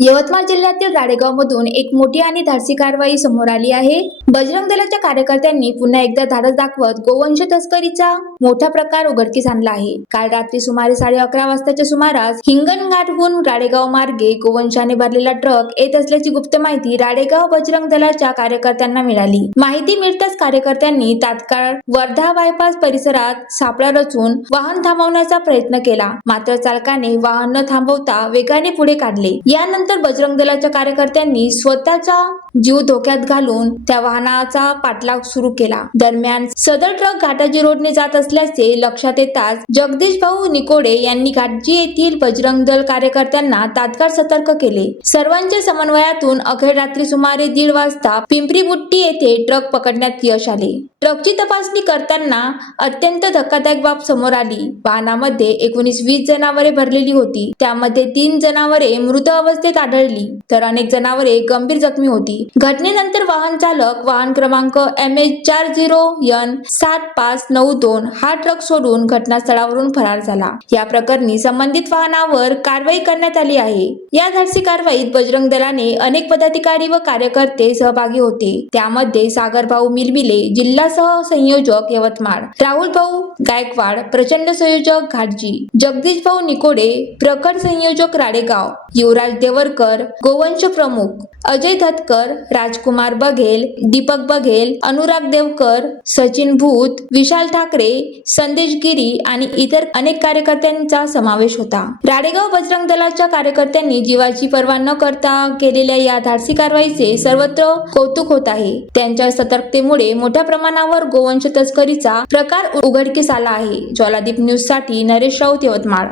यवतमाळ जिल्ह्यातील राळेगावमधून एक मोठी आणि धाडसी कारवाई समोर आली आहे। बजरंग दलाच्या कार्यकर्त्यांनी पुन्हा एकदा धाडस दाखवत गोवंश तस्करीचा मोठा प्रकार उघडकीस आणला आहे। काल रात्री सुमारे 11:30 वाजताच्या सुमारास हिंगणघाटहून राळेगाव मार्गे गोवंशाने भरलेला ट्रक येत असल्याची गुप्त माहिती राळेगाव बजरंग दलाच्या कार्यकर्त्यांना मिळाली। माहिती मिळताच कार्यकर्त्यांनी तात्काळ वर्धा बायपास परिसरात सापळा रचून वाहन थांबवण्याचा प्रयत्न केला, मात्र चालकाने वाहन न थांबवता वेगाने पुढे काढले। यानंतर बजरंग दलाच्या कार्यकर्त्यांनी स्वतःचा जीव धोक्यात घालून त्या वाहनाचा पाठलाग सुरू केला। दरम्यान सदर ट्रक घाटाजी रोडने जात असल्याचे लक्षात येताच जगदीश भाऊ निकोडे यांनी घाटजी येथील बजरंग दल कार्यकर्त्यांना तात्काळ सतर्क केले। सर्वांच्या समन्वयातून अखेर रात्री सुमारे 1:30 वाजता पिंपरी बुट्टी येथे ट्रक पकडण्यात यश आले। ट्रकची तपासणी करताना अत्यंत धक्कादायक बाब समोर आली। वाहनामध्ये 19-20 जनावरे भरलेली होती, त्यामध्ये 3 जनावरे मृत अवस्थेत आढळली तर अनेक जनावरे गंभीर जखमी होती। घटनेनंतर वाहन चालक वाहन क्रमांक MH40N7592 हा ट्रक सोडून घटनास्थळावरून फरार झाला। या प्रकरणी संबंधित वाहनावर कारवाई करण्यात आली आहे। या धाडसी कारवाईत बजरंग दलाने अनेक पदाधिकारी व कार्यकर्ते सहभागी होते, त्यामध्ये सागर भाऊ मिलमिले जिल्हा सह संयोजक यवतमाळ, राहुल भाऊ गायकवाड प्रचंड संयोजक घाटजी, जगदीश भाऊ निकोडे प्रखर संयोजक राळेगाव, युवराज देवरकर गोवंश प्रमुख, अजय धतकर, राजकुमार बघेल, दीपक बघेल, अनुराग देवकर, सचिन भूत, विशाल ठाकरे, संदेश गिरी आणि इतर अनेक कार्यकर्त्यांचा समावेश होता। राळेगाव बजरंग दलाच्या कार्यकर्त्यांनी जीवाची पर्वा न करता केलेल्या या धाडसी कारवाईचे सर्वत्र कौतुक होत आहे। त्यांच्या सतर्कतेमुळे मोठ्या प्रमाणावर गोवंश तस्करीचा प्रकार उघडकीस आला आहे। ज्वालादीप न्यूज साठी नरेश राऊत, यवतमाळ।